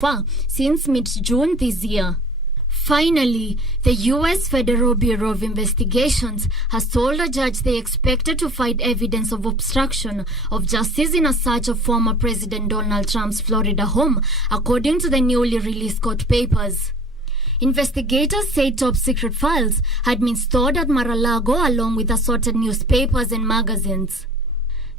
far since mid-June this year. Finally, the U.S. Federal Bureau of Investigations has told a judge they expected to find evidence of obstruction of justice in a search of former President Donald Trump's Florida home, according to the newly released court papers. Investigators say top-secret files had been stored at Mar-a-Lago along with assorted newspapers and magazines.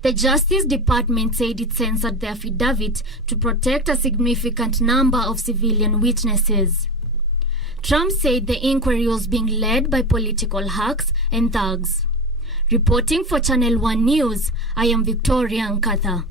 The Justice Department said it censored the affidavit to protect a significant number of civilian witnesses. Trump said the inquiry was being led by political hacks and thugs. Reporting for Channel 1 News, I am Victoria Nkatha.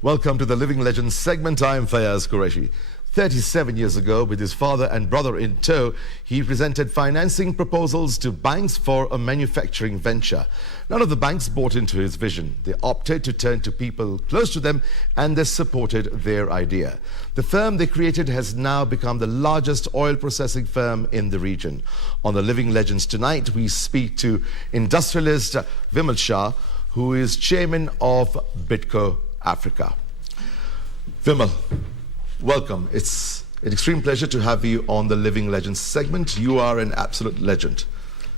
Welcome to the Living Legends segment. I am Fayaz Qureshi. 37 years ago, with his father and brother in tow, he presented financing proposals to banks for a manufacturing venture. None of the banks bought into his vision. They opted to turn to people close to them, and they supported their idea. The firm they created has now become the largest oil processing firm in the region. On the Living Legends tonight, we speak to industrialist Vimal Shah, who is chairman of Bidco Africa. Vimal, welcome. It's an extreme pleasure to have you on the Living Legends segment. You are an absolute legend.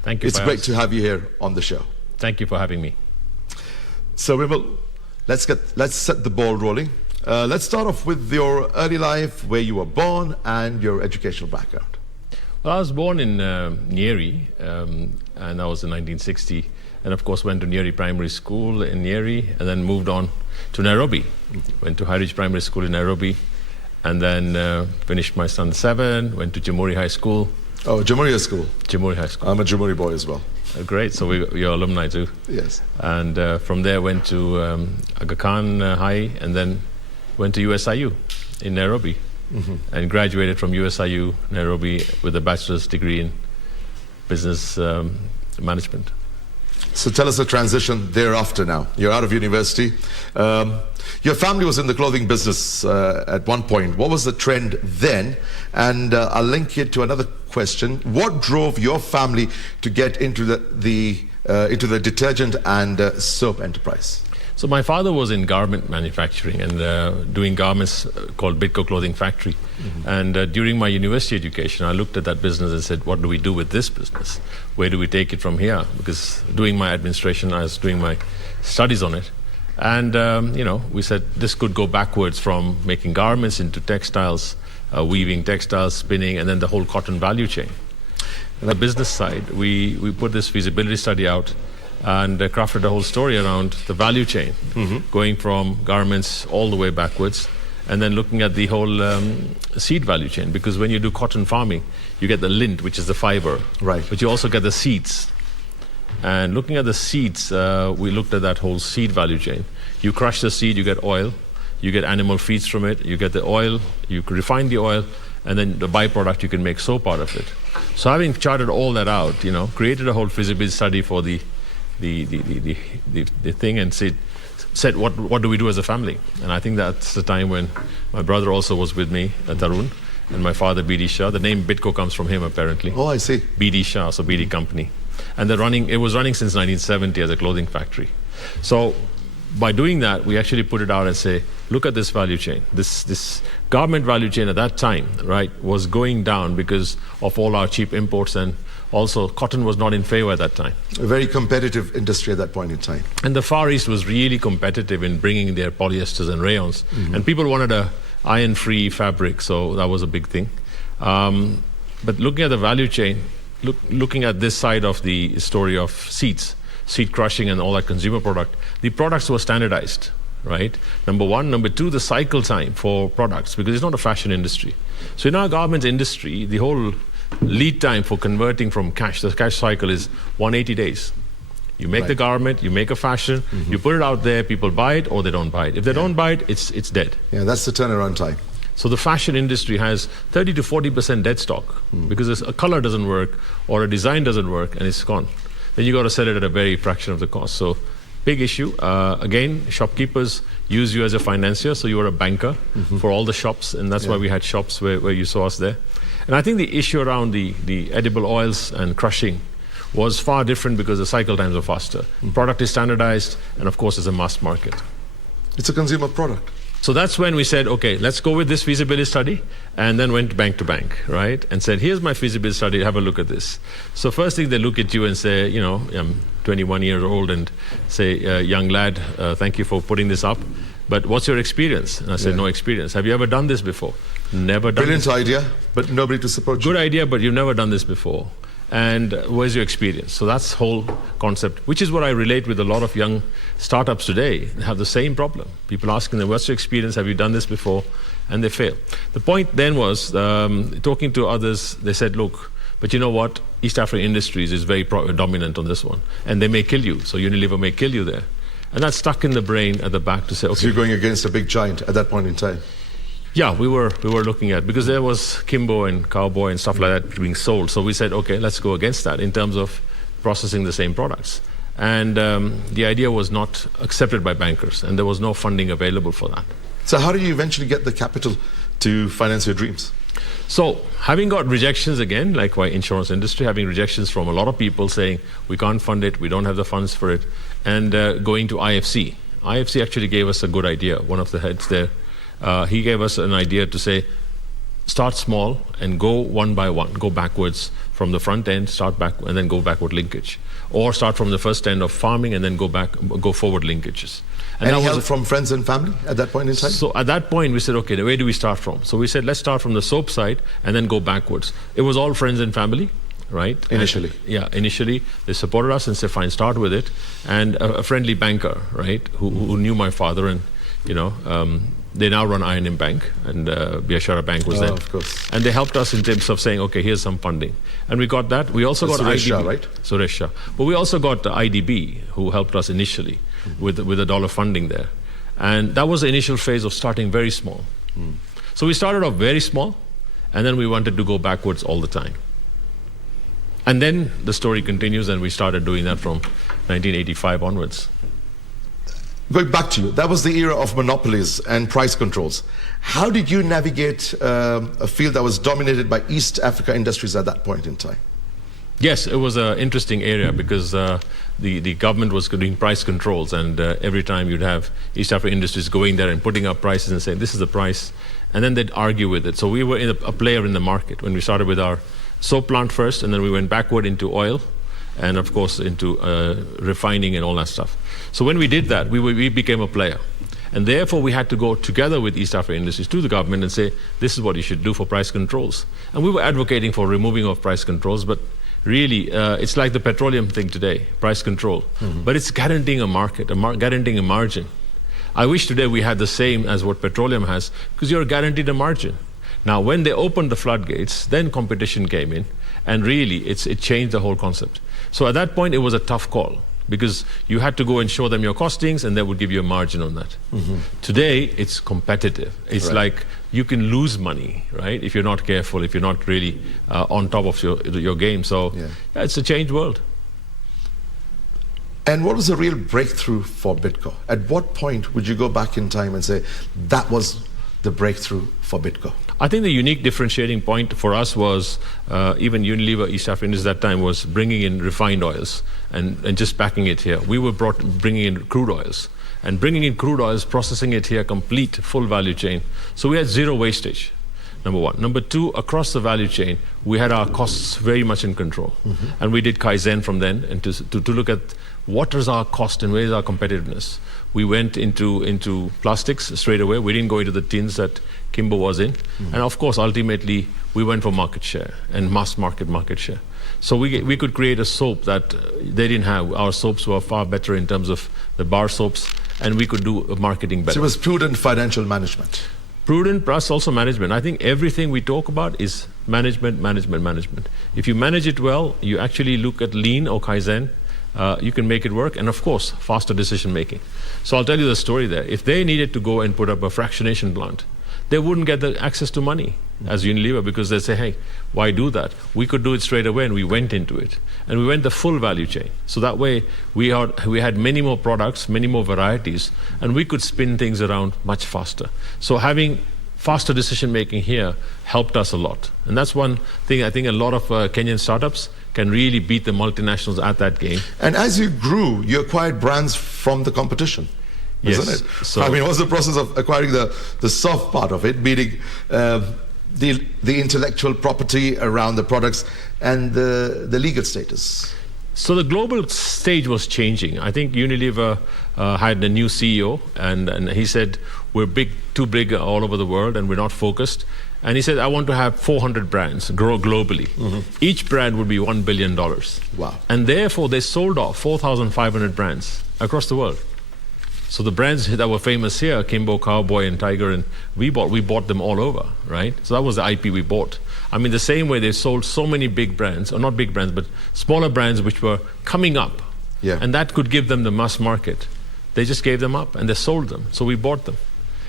Thank you. It's great to have you here on the show. Thank you for having me. So Vimal, let's set the ball rolling. Let's start off with your early life, where you were born, and your educational background. Well, I was born in Nyeri, and that was in 1960. And of course went to Nyeri Primary School in Nyeri, and then moved on to Nairobi. Went to High Ridge Primary School in Nairobi, and then finished my standard 7, went to Jamhuri High School. Oh, Jamhuri School. Jamhuri High School. I'm a Jamhuri boy as well. Great, so you're alumni too. Yes. And from there went to Aga Khan High, and then went to USIU in Nairobi, and graduated from USIU Nairobi with a bachelor's degree in business management. So tell us the transition thereafter now. You're out of university. Your family was in the clothing business at one point. What was the trend then? And I'll link it to another question. What drove your family to get into the detergent and soap enterprise? So my father was in garment manufacturing and doing garments called Bidco Clothing Factory. And during my university education, I looked at that business and said, what do we do with this business? Where do we take it from here? Because doing my administration, I was doing my studies on it. And, we said this could go backwards from making garments into textiles, weaving textiles, spinning, and then the whole cotton value chain. On the business side, we put this feasibility study out and crafted a whole story around the value chain, going from garments all the way backwards, and then looking at the whole seed value chain. Because when you do cotton farming, you get the lint, which is the fiber, right? But you also get the seeds. And looking at the seeds, we looked at that whole seed value chain. You crush the seed, you get oil, you get animal feeds from it, you get the oil, you refine the oil, and then the byproduct, you can make soap out of it. So having charted all that out, created a whole feasibility study for the thing, and said what do we do as a family? And I think that's the time when my brother also was with me, Tarun, and my father, BD Shah. The name Bidco comes from him, apparently. Oh, I see. BD Shah, so BD Company. And it was running since 1970 as a clothing factory. So by doing that, we actually put it out and say, look at this value chain. This garment value chain at that time, right, was going down because of all our cheap imports, and also cotton was not in favor at that time. A very competitive industry at that point in time. And the Far East was really competitive in bringing their polyesters and rayons. And people wanted a iron-free fabric, so that was a big thing. But looking at the value chain, looking at this side of the story of seeds, seed crushing and all that consumer product, the products were standardized, right? Number one. Number two, the cycle time for products, because it's not a fashion industry. So in our garments industry, the whole lead time for converting from cash, the cash cycle is 180 days. You make the garment, you make a fashion, you put it out there, people buy it or they don't buy it. If they don't buy it, it's dead. Yeah, that's the turnaround time. So the fashion industry has 30 to 40% dead stock because a color doesn't work or a design doesn't work and it's gone. Then you got to sell it at a very fraction of the cost. So Big issue. Again, shopkeepers use you as a financier, so you were a banker for all the shops, and that's why we had shops where you saw us there. And I think the issue around the edible oils and crushing was far different because the cycle times are faster. Product is standardized, and of course, it's a mass market. It's a consumer product. So that's when we said, okay, let's go with this feasibility study, and then went bank to bank, right? And said, here's my feasibility study, have a look at this. So first thing, they look at you and say, you know, I'm 21 years old, and say, young lad, thank you for putting this up, but what's your experience? And I said, no experience. Have you ever done this before? Never done Brilliant this. idea, but nobody to support you. Good idea, but you've never done this before. And where's your experience? So that's whole concept, which is what I relate with a lot of young startups today. They have the same problem. People asking them, what's your experience? Have you done this before? And they fail. The point then was, talking to others, they said, look, but you know what? East African Industries is very dominant on this one. And they may kill you. So Unilever may kill you there. And that stuck in the brain at the back to say, okay. So you're going against a big giant at that point in time. Yeah, we were looking at, because there was Kimbo and Cowboy and stuff like that being sold. So we said, okay, let's go against that in terms of processing the same products. And the idea was not accepted by bankers, and there was no funding available for that. So how do you eventually get the capital to finance your dreams? So having got rejections again, like my insurance industry, having rejections from a lot of people saying, we can't fund it, we don't have the funds for it, and going to IFC. IFC actually gave us a good idea, one of the heads there. He gave us an idea to say, start small and go one by one, go backwards from the front end, start back, and then go backward linkage. Or start from the first end of farming and then go forward linkages. And any help from friends and family at that point in time? So at that point, we said, okay, where do we start from? So we said, let's start from the soap side and then go backwards. It was all friends and family, right? Initially. Initially, they supported us and said, fine, start with it. And a friendly banker, right, who knew my father, and, you know, they now run I&M Bank, and Biashara Bank was there. Of course. And they helped us in terms of saying, okay, here's some funding. And we got that. We also got Suresh IDB. Shah, right? Suresh Shah. But we also got IDB, who helped us initially with $1 funding there. And that was the initial phase of starting very small. So we started off very small, and then we wanted to go backwards all the time. And then the story continues, and we started doing that from 1985 onwards. Going back to you, that was the era of monopolies and price controls. How did you navigate a field that was dominated by East Africa Industries at that point in time? Yes, it was an interesting area because the government was doing price controls, and every time you'd have East Africa Industries going there and putting up prices and saying, this is the price, and then they'd argue with it. So we were a player in the market when we started with our soap plant first, and then we went backward into oil, and of course into refining and all that stuff. So when we did that, we became a player. And therefore, we had to go together with East African Industries to the government and say, this is what you should do for price controls. And we were advocating for removing of price controls, but really, it's like the petroleum thing today, price control. But it's guaranteeing a market, guaranteeing a margin. I wish today we had the same as what petroleum has, because you're guaranteed a margin. Now, when they opened the floodgates, then competition came in, and really, it changed the whole concept. So at that point, it was a tough call, because you had to go and show them your costings, and they would give you a margin on that. Today, it's competitive. It's like you can lose money, right, if you're not careful, if you're not really on top of your game. So it's a changed world. And what was the real breakthrough for Bidco? At what point would you go back in time and say, that was the breakthrough for Bidco? I think the unique differentiating point for us was even Unilever East Africa Industries at that time was bringing in refined oils and just packing it here. We were bringing in crude oils, and bringing in crude oils, processing it here, complete, full value chain. So we had zero wastage, number one. Number two, across the value chain, we had our costs very much in control. And we did Kaizen from then, and to look at what is our cost and where is our competitiveness. We went into plastics straight away. We didn't go into the tins that Kimbo was in. And of course, ultimately, we went for market share and mass market share. So we could create a soap that they didn't have. Our soaps were far better in terms of the bar soaps, and we could do marketing better. So it was prudent financial management. Prudent plus also management. I think everything we talk about is management. If you manage it well, you actually look at lean or Kaizen, you can make it work, and of course, faster decision making. So I'll tell you the story there. If they needed to go and put up a fractionation plant, they wouldn't get the access to money. as Unilever, because they say, hey, why do that? We could do it straight away, and we went into it. And we went the full value chain. So that way, we had many more products, many more varieties, and we could spin things around much faster. So having faster decision making here helped us a lot. And that's one thing I think a lot of Kenyan startups can really beat the multinationals at that game. And as you grew, you acquired brands from the competition. Yes. Isn't it? So, I mean, what's the process of acquiring the soft part of it, meaning the intellectual property around the products and the legal status? So the global stage was changing. I think Unilever had a new CEO, and he said, we're too big all over the world, and we're not focused. And he said, I want to have 400 brands, grow globally. Each brand would be $1 billion. Wow. And therefore, they sold off 4,500 brands across the world. So the brands that were famous here, Kimbo, Cowboy, and Tiger, and we bought them all over, right? So that was the IP we bought. I mean, the same way they sold so many big brands, or not big brands, but smaller brands which were coming up. Yeah. And that could give them the mass market. They just gave them up, and they sold them. So we bought them.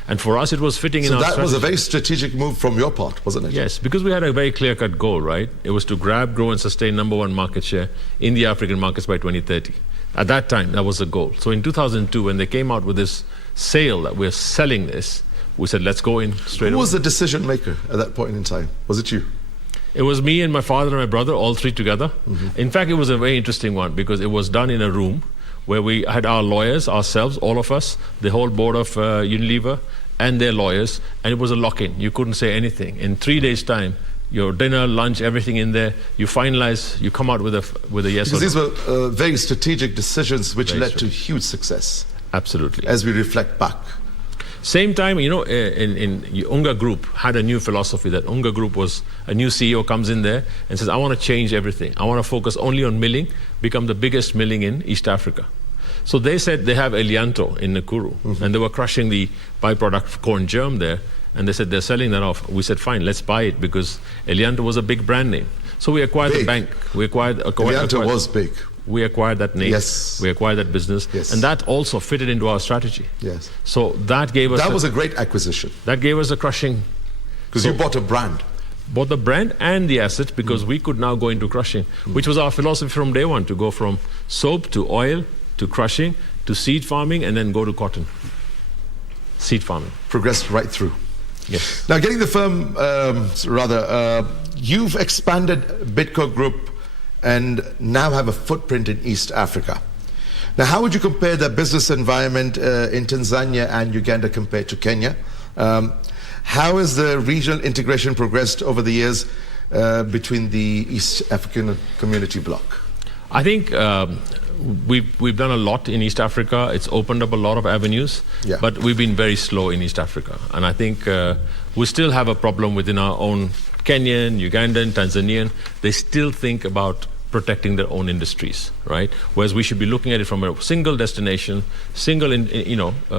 And for us, it was fitting in our strategy. So that was a very strategic move from your part, wasn't it? Yes, because we had a very clear-cut goal, right? It was to grab, grow, and sustain #1 market share in the African markets by 2030. At that time, that was the goal. So in 2002, when they came out with this sale that we're selling this, we said, let's go in straight away. Who was the decision maker at that point in time? Was it you? It was me and my father and my brother, all three together. In fact, it was a very interesting one because it was done in a room where we had our lawyers, ourselves, all of us, the whole board of Unilever, and their lawyers, and it was a lock-in. You couldn't say anything. In 3 days' time, your dinner, lunch, everything in there, you finalize, you come out with a yes because or no. these were very strategic decisions which Very led to huge success. Absolutely. As we reflect back. Same time, in Unga Group had a new philosophy that Unga Group was, a new CEO comes in there and says, I want to change everything. I want to focus only on milling, become the biggest milling in East Africa. So they said they have Elianto in Nakuru, and they were crushing the byproduct corn germ there, and they said they're selling that off. We said, fine, let's buy it because Elianto was a big brand name. So we acquired the bank. We Elianto was big. We acquired that name. Yes. We acquired that business. Yes. And that also fitted into our strategy. Yes. So that gave us... That was a great acquisition. That gave us a crushing... Because you bought a brand. Bought the brand and the assets because we could now go into crushing, which was our philosophy from day one, to go from soap to oil to crushing to seed farming and then go to cotton. Seed farming. Progressed right through. Yes. Now, getting the firm, you've expanded Bidco Group and now have a footprint in East Africa. Now, how would you compare the business environment in Tanzania and Uganda compared to Kenya? How has the regional integration progressed over the years between the East African community bloc? I think we've done a lot in East Africa. It's opened up a lot of avenues, but we've been very slow in East Africa. And I think we still have a problem within our own Kenyan, Ugandan, Tanzanian. They still think about protecting their own industries, right? Whereas we should be looking at it from a single destination, single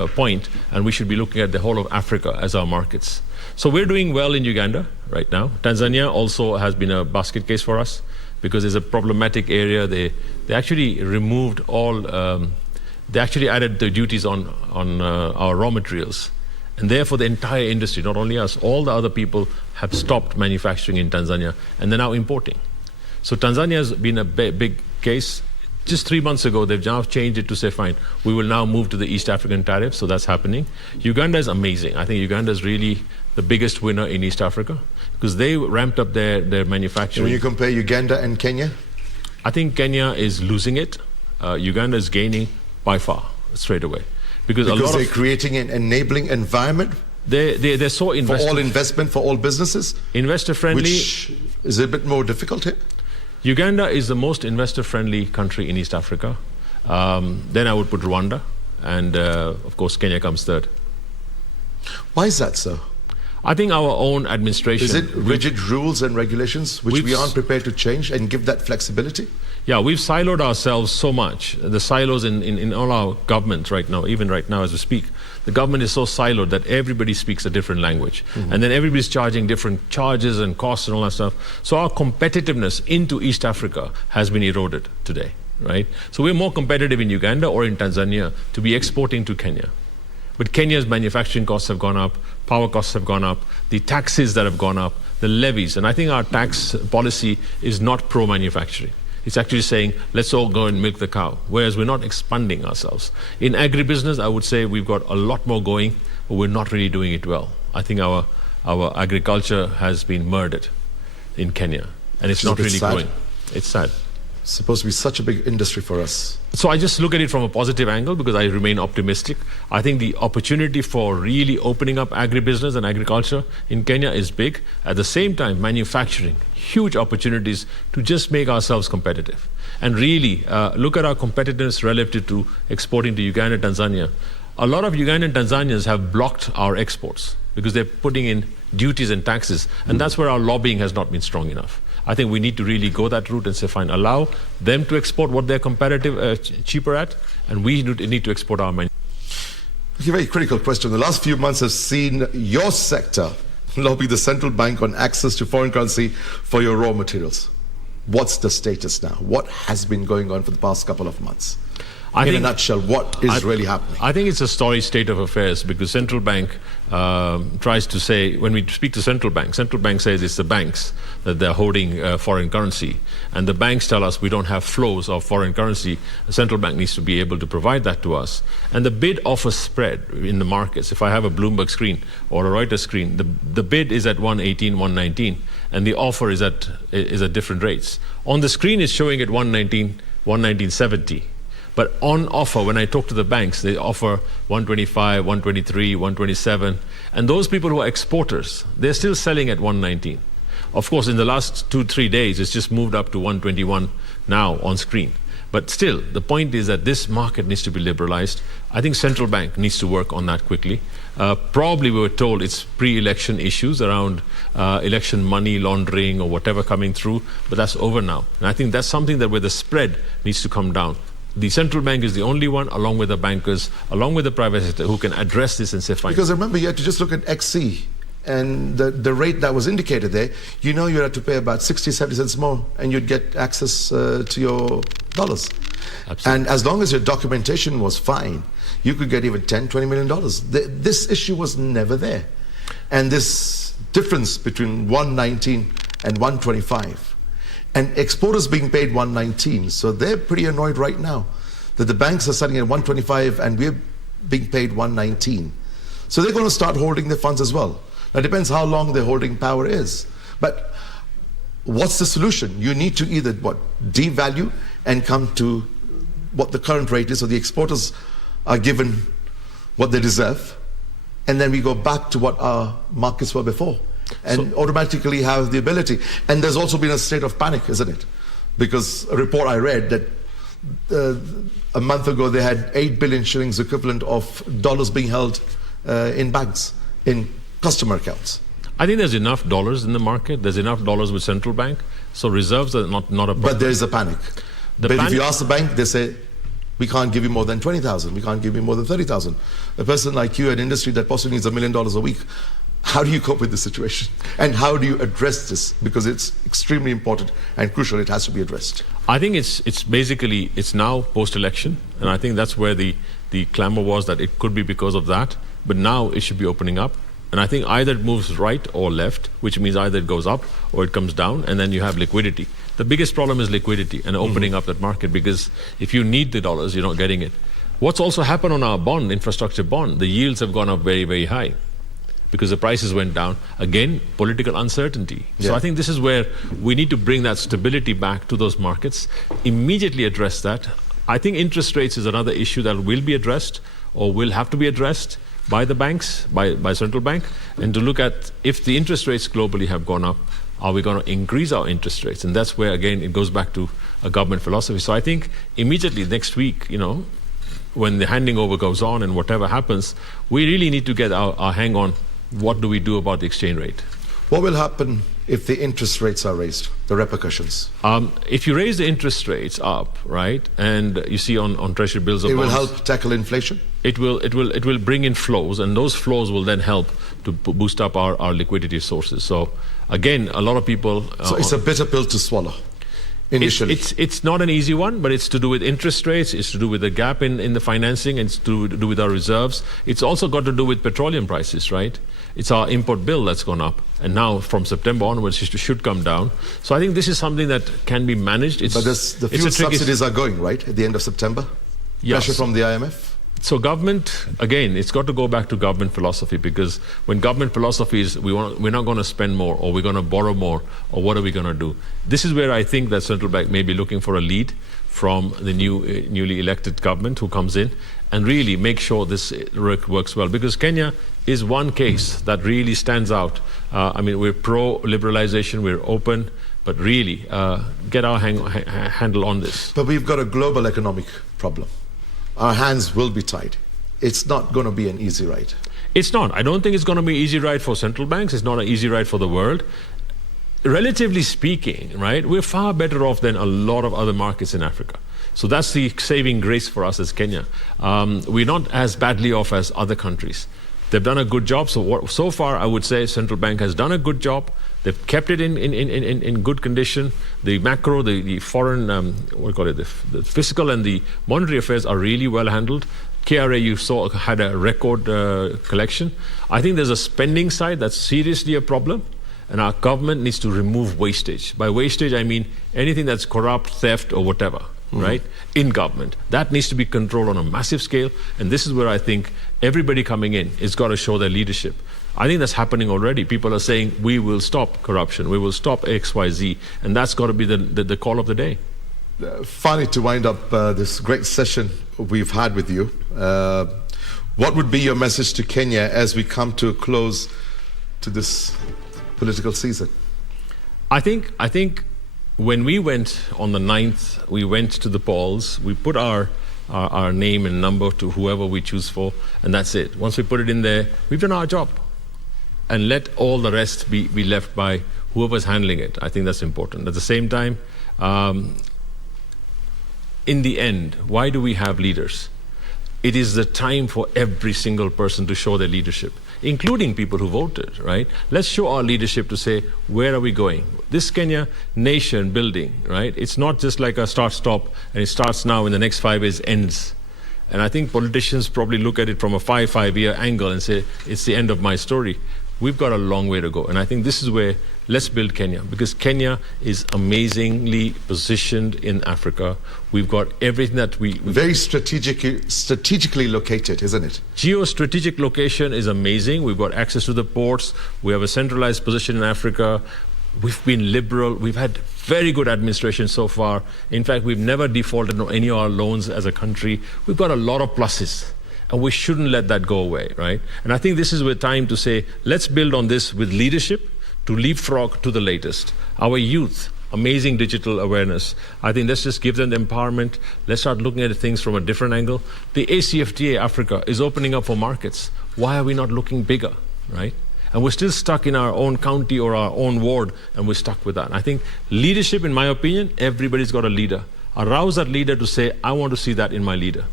point, and we should be looking at the whole of Africa as our markets. So we're doing well in Uganda right now. Tanzania also has been a basket case for us because there's a problematic area. They actually removed all. They actually added the duties on our raw materials. And therefore, the entire industry, not only us, all the other people have stopped manufacturing in Tanzania, and they're now importing. So Tanzania has been a big case. Just 3 months ago, they've now changed it to say, fine, we will now move to the East African tariff, so that's happening. Uganda is amazing. I think Uganda is really the biggest winner in East Africa because they ramped up their manufacturing. When you compare Uganda and Kenya? I think Kenya is losing it. Uganda is gaining by far, straight away. Because they're creating an enabling environment they're so for all investment, for all businesses? Investor-friendly. Which is a bit more difficult here? Uganda is the most investor-friendly country in East Africa. Then I would put Rwanda, and of course Kenya comes third. Why is that so? I think our own administration... Is it rigid rules and regulations which we aren't prepared to change and give that flexibility? Yeah, we've siloed ourselves so much. The silos in all our governments right now, even right now as we speak, the government is so siloed that everybody speaks a different language. And then everybody's charging different charges and costs and all that stuff. So our competitiveness into East Africa has been eroded today, right? So we're more competitive in Uganda or in Tanzania to be exporting to Kenya. But Kenya's manufacturing costs have gone up. power costs have gone up, the taxes that have gone up, the levies. And I think our tax policy is not pro-manufacturing. It's actually saying, let's all go and milk the cow, whereas we're not expanding ourselves. In agribusiness, I would say we've got a lot more going, but we're not really doing it well. I think our agriculture has been murdered in Kenya, and it's not really growing. It's sad. It's supposed to be such a big industry for us. So I just look at it from a positive angle because I remain optimistic. I think the opportunity for really opening up agribusiness and agriculture in Kenya is big. At the same time, manufacturing, huge opportunities to just make ourselves competitive. And really look at our competitiveness relative to exporting to Uganda, Tanzania. A lot of Ugandan Tanzanians have blocked our exports because they're putting in duties and taxes. And that's where our lobbying has not been strong enough. I think we need to really go that route and say, fine, allow them to export what they're competitive, cheaper at, and we need to export our money. A very critical question. The last few months have seen your sector lobby the central bank on access to foreign currency for your raw materials. What's the status now? What has been going on for the past couple of months? In a nutshell, what is really happening? I think it's a sorry state of affairs because central bank tries to say, when we speak to central bank says it's the banks that they're holding foreign currency. And the banks tell us we don't have flows of foreign currency. The central bank needs to be able to provide that to us. And the bid-offer spread in the markets, if I have a Bloomberg screen or a Reuters screen, the bid is at 118, 119, and the offer is at different rates. On the screen it's showing at 119, 119.70. But on offer, when I talk to the banks, they offer 125, 123, 127. And those people who are exporters, they're still selling at 119. Of course, in the last 2-3 days, it's just moved up to 121 now on screen. But still, the point is that this market needs to be liberalized. I think central bank needs to work on that quickly. Probably we were told it's pre-election issues around election money laundering or whatever coming through, but that's over now. And I think that's something that where the spread needs to come down. The central bank is the only one, along with the bankers, along with the private sector, who can address this and say, fine. Because remember, you had to just look at XC and the rate that was indicated there. You know you had to pay about 60, 70 cents more and you'd get access to your dollars. Absolutely. And as long as your documentation was fine, you could get even 10, 20 million dollars. This issue was never there. And this difference between 119 and 125, and exporters being paid 119, so they're pretty annoyed right now that the banks are selling at 125 and we're being paid 119. So they're going to start holding their funds as well. Now it depends how long their holding power is. But what's the solution? You need to either devalue and come to what the current rate is, so the exporters are given what they deserve, and then we go back to what our markets were before. And automatically have the ability. And there's also been a state of panic, isn't it? Because a report I read that a month ago they had 8 billion shillings equivalent of dollars being held in banks, in customer accounts. I think there's enough dollars in the market. There's enough dollars with central bank. So reserves are not a problem. But there is a panic. If you ask the bank, they say, we can't give you more than 20,000. We can't give you more than 30,000. A person like you, an industry that possibly needs $1 million a week, how do you cope with this situation? And how do you address this? Because it's extremely important and crucial. It has to be addressed. I think it's now post-election. And I think that's where the clamor was, that it could be because of that. But now it should be opening up. And I think either it moves right or left, which means either it goes up or it comes down, and then you have liquidity. The biggest problem is liquidity and opening up that market, because if you need the dollars, you're not getting it. What's also happened on our bond, infrastructure bond, the yields have gone up very, very high, because the prices went down. Again, political uncertainty. Yeah. So I think this is where we need to bring that stability back to those markets, immediately address that. I think interest rates is another issue that will be addressed or will have to be addressed by the banks, by central bank, and to look at if the interest rates globally have gone up, are we going to increase our interest rates? And that's where, again, it goes back to a government philosophy. So I think immediately next week, when the handing over goes on and whatever happens, we really need to get our hang on what do we do about the exchange rate. What will happen if the interest rates are raised, the repercussions? If you raise the interest rates up, right, and you see on treasury bills or bonds, it will help tackle inflation? It will bring in flows, and those flows will then help to boost up our liquidity sources. So again, a lot of people... So it's a bitter pill to swallow initially. It's not an easy one, but it's to do with interest rates, it's to do with the gap in the financing, and it's to do with our reserves. It's also got to do with petroleum prices, right? It's our import bill that's gone up. And now from September onwards, it should come down. So I think this is something that can be managed. But the fuel subsidies are going, right, at the end of September? Yes. Pressure from the IMF? So government, again, it's got to go back to government philosophy, because when government philosophy is we're not going to spend more, or we're going to borrow more, or what are we going to do? This is where I think that central bank may be looking for a lead from the newly elected government who comes in and really make sure this works well. Because Kenya is one case that really stands out. I mean, we're pro-liberalization, we're open, but really get our handle on this. But we've got a global economic problem. Our hands will be tied. It's not going to be an easy ride. It's not. I don't think it's going to be an easy ride for central banks. It's not an easy ride for the world. Relatively speaking, right, we're far better off than a lot of other markets in Africa. So that's the saving grace for us as Kenya. We're not as badly off as other countries. They've done a good job. So far, I would say central bank has done a good job. They've kept it in good condition. The macro, the foreign, the fiscal and the monetary affairs are really well handled. KRA, you saw, had a record collection. I think there's a spending side that's seriously a problem, and our government needs to remove wastage. By wastage, I mean anything that's corrupt, theft, or whatever, right, in government. That needs to be controlled on a massive scale, and this is where I think everybody coming in has got to show their leadership. I think that's happening already. People are saying, we will stop corruption, we will stop XYZ, and that's got to be the call of the day. Finally, to wind up this great session we've had with you, what would be your message to Kenya as we come to a close to this political season? I think when we went on the 9th, we went to the polls, we put our name and number to whoever we choose for, and that's it. Once we put it in there, we've done our job. And let all the rest be left by whoever's handling it. I think that's important. At the same time, in the end, why do we have leaders? It is the time for every single person to show their leadership, including people who voted, right? Let's show our leadership to say, where are we going? This Kenya nation building, right? It's not just like a start-stop, and it starts now in the next 5 years, ends. And I think politicians probably look at it from a five-year angle and say, it's the end of my story. We've got a long way to go. And I think this is where let's build Kenya, because Kenya is amazingly positioned in Africa. We've got everything that we very strategically located, isn't it? Geostrategic location is amazing. We've got access to the ports. We have a centralized position in Africa. We've been liberal. We've had very good administration so far. In fact, we've never defaulted on any of our loans as a country. We've got a lot of pluses. And we shouldn't let that go away, right? And I think this is the time to say, let's build on this with leadership to leapfrog to the latest. Our youth, amazing digital awareness. I think let's just give them the empowerment. Let's start looking at things from a different angle. The ACFTA Africa is opening up for markets. Why are we not looking bigger, right? And we're still stuck in our own county or our own ward, and we're stuck with that. And I think leadership, in my opinion, everybody's got a leader. Arouse that leader to say, I want to see that in my leader.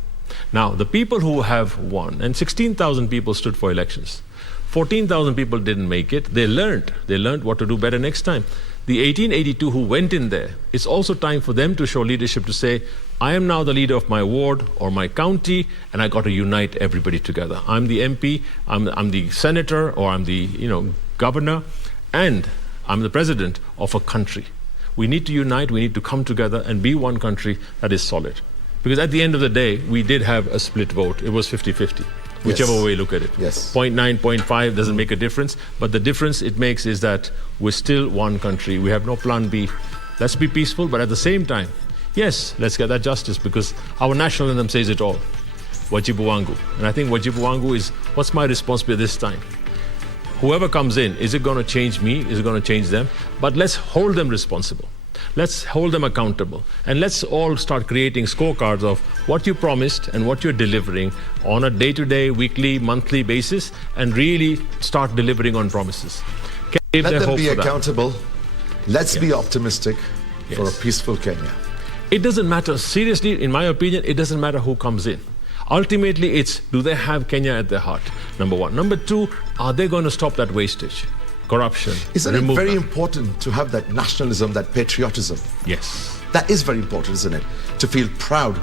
Now, the people who have won, and 16,000 people stood for elections. 14,000 people didn't make it. They learned what to do better next time. The 1882 who went in there, it's also time for them to show leadership to say, I am now the leader of my ward or my county, and I got to unite everybody together. I'm the MP, I'm the senator, or I'm the governor, and I'm the president of a country. We need to unite, we need to come together and be one country that is solid. Because at the end of the day, we did have a split vote. It was 50-50, whichever way you look at it. Yes. 0.9, 0.5 doesn't make a difference. But the difference it makes is that we're still one country. We have no plan B. Let's be peaceful, but at the same time, yes, let's get that justice, because our national anthem says it all. Wajibu wangu. And I think wajibu wangu is, what's my responsibility this time? Whoever comes in, is it going to change me? Is it going to change them? But let's hold them responsible. Let's hold them accountable, and let's all start creating scorecards of what you promised and what you're delivering on a day-to-day, weekly, monthly basis, and really start delivering on promises. Let them be accountable. Let's be optimistic for a peaceful Kenya. It doesn't matter, seriously, in my opinion, it doesn't matter who comes in. Ultimately, it's, do they have Kenya at their heart? Number one. Number two, are they going to stop that wastage? Corruption. Isn't it very important to have that nationalism, that patriotism? Yes. That is very important, isn't it? To feel proud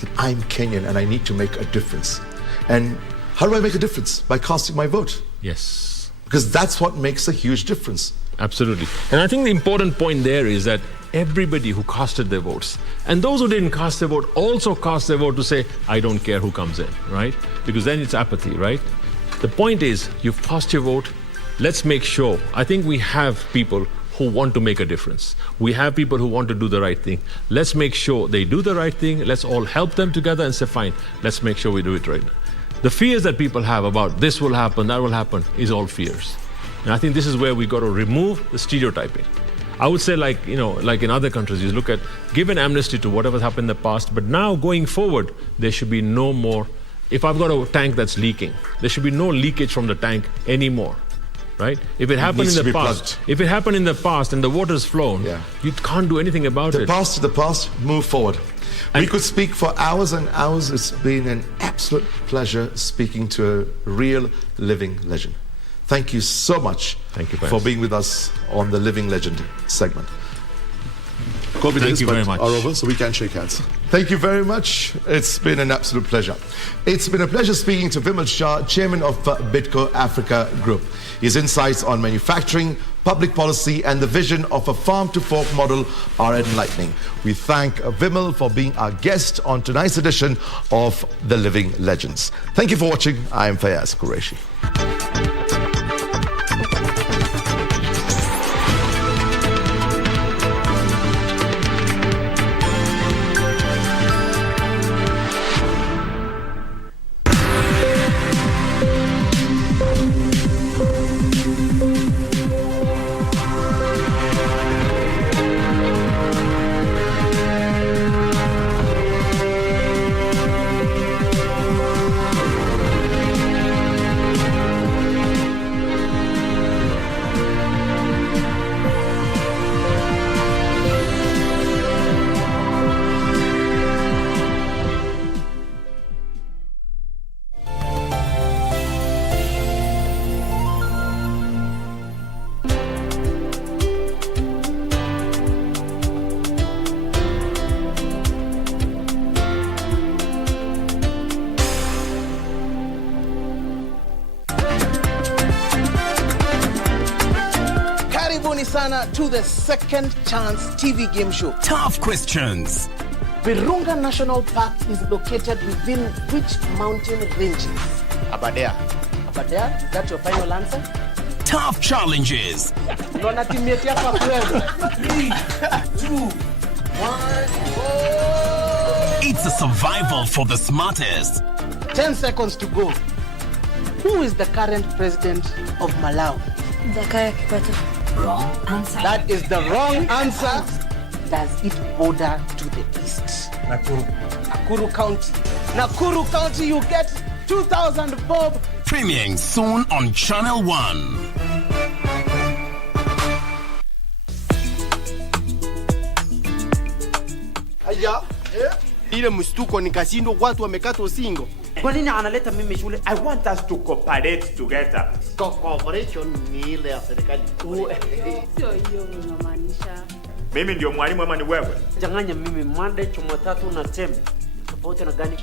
that I'm Kenyan and I need to make a difference. And how do I make a difference? By casting my vote. Yes. Because that's what makes a huge difference. Absolutely. And I think the important point there is that everybody who casted their votes, and those who didn't cast their vote also cast their vote to say, I don't care who comes in, right? Because then it's apathy, right? The point is, you've cast your vote. Let's make sure. I think we have people who want to make a difference. We have people who want to do the right thing. Let's make sure they do the right thing. Let's all help them together and say, fine, let's make sure we do it right. The fears that people have about this will happen, that will happen, is all fears. And I think this is where we got to remove the stereotyping. I would say, like in other countries, you look at, give an amnesty to whatever's happened in the past, but now going forward, there should be no more. If I've got a tank that's leaking, there should be no leakage from the tank anymore, right? If it happened in the past, if it happened in the past and the water's flown, you can't do anything about it. The past, move forward. We could speak for hours and hours. It's been an absolute pleasure speaking to a real living legend. Thank you so much for being with us on the Living Legend segment. Thank you very much. Are over, so we can shake hands. Thank you very much. It's been an absolute pleasure. It's been a pleasure speaking to Vimal Shah, chairman of Bidco Africa Group. His insights on manufacturing, public policy, and the vision of a farm-to-fork model are enlightening. We thank Vimal for being our guest on tonight's edition of The Living Legends. Thank you for watching. I am Fayaz Qureshi. To the Second Chance TV game show. Tough questions. Virunga National Park is located within which mountain ranges? Aberdare. Aberdare? Is that your final answer? Tough challenges. 3, 2, 1, go! It's a survival for the smartest. 10 seconds to go. Who is the current president of Malawi? Jakaya Kikwete. Wrong answer. That is the wrong answer. Does it border to the east? Nakuru County. Nakuru County, you get 2,000 bob. Premiering soon on Channel 1. Aya, ile mstuko nikashindwa, watu wamekata usingo. Kwa nini analeta mimi shule? I want us to cooperate together. Cooperation ni ile ya serikali. Sio hiyo unamaanisha. Mimi ndio mwalimu ama ni wewe? Changanya mimi Monday, Jumatatu na Tembe. Tofauti na gani?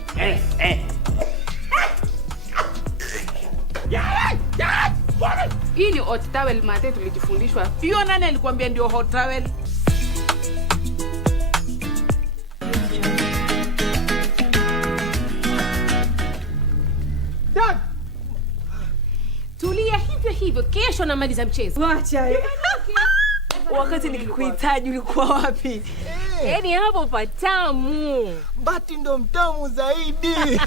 Hii ni hot towel mate tulijifundishwa. Hiyo nani alikwambia ndio hot towel? Dad. Tulia hivyo kesho na maliza mchezo. Wacha. Wakati nikikuhitaji ulikuwa wapi? Yaani hapo patamu. Bati ndo mtamu zaidi.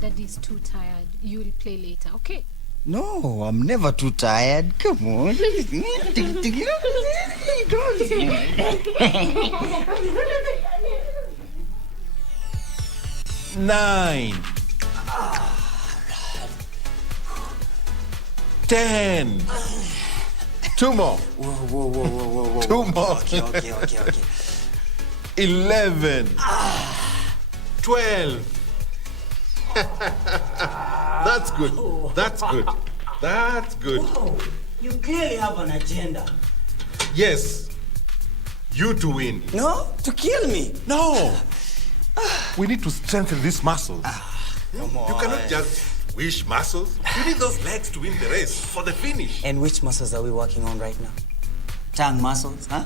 Daddy's too tired. You will play later, okay? No, I'm never too tired. Come on. 9. 10. 2 more. Whoa. 2 more. Okay. 11. 12. That's good. That's good. Whoa. You clearly have an agenda. Yes. You to win. No? To kill me? No. We need to strengthen these muscles. Come on. You cannot just wish muscles. You need those legs to win the race for the finish. And which muscles are we working on right now? Tongue muscles, huh?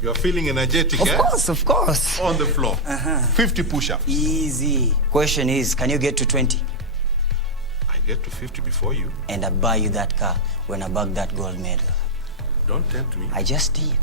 You're feeling energetic, Of course. On the floor. 50 push-ups. Easy. Question is, can you get to 20? I get to 50 before you. And I buy you that car when I bag that gold medal. Don't tempt me. I just did.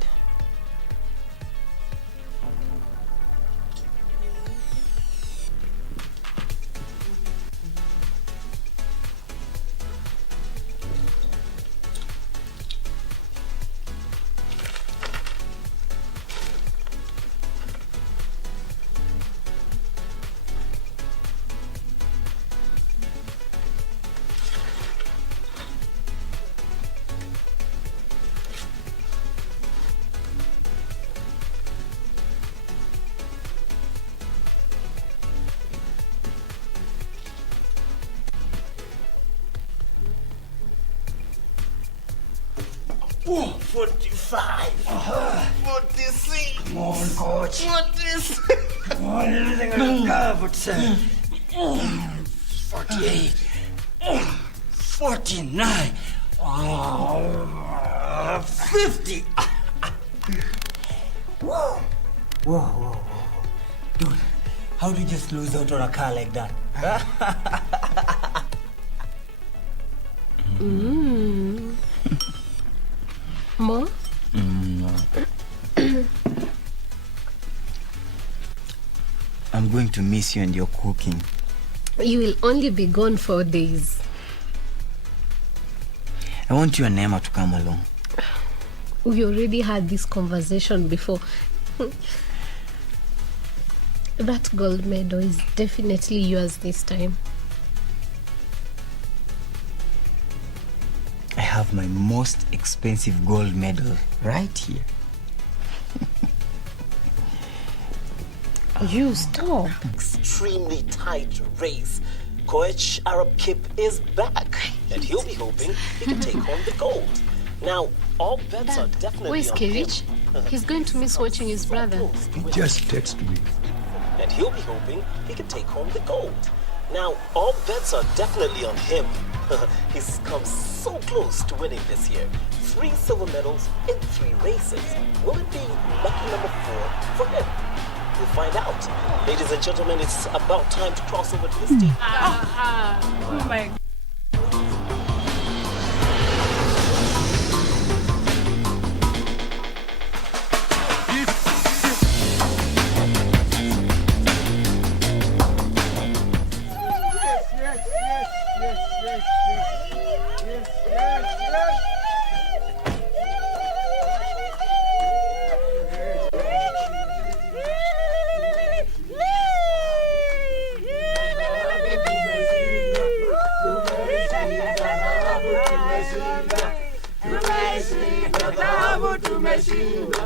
Whoa, 45. 46. Come on, coach. 46. Come on, everything on the carpet, sir. 48. 49. 50. Whoa. Dude, how did you just lose out on a car like that? More? No. I'm going to miss you and your cooking. You will only be gone 4 days. I want you and Emma to come along. We already had this conversation before. That gold medal is definitely yours this time. I have my most expensive gold medal right here. You stop. Extremely tight race. Coach Arab Kip is back, and he'll be hoping he can take home the gold. Now, all bets are definitely Where's on him. Kirich? He's going to miss watching his brother. He just texted me. And he'll be hoping he can take home the gold. Now, all bets are definitely on him. He's come so close to winning this year. 3 silver medals in 3 races. Will it be lucky number 4 for him? We'll find out. Ladies and gentlemen, it's about time to cross over to his team. Oh my God. Tumeshinda.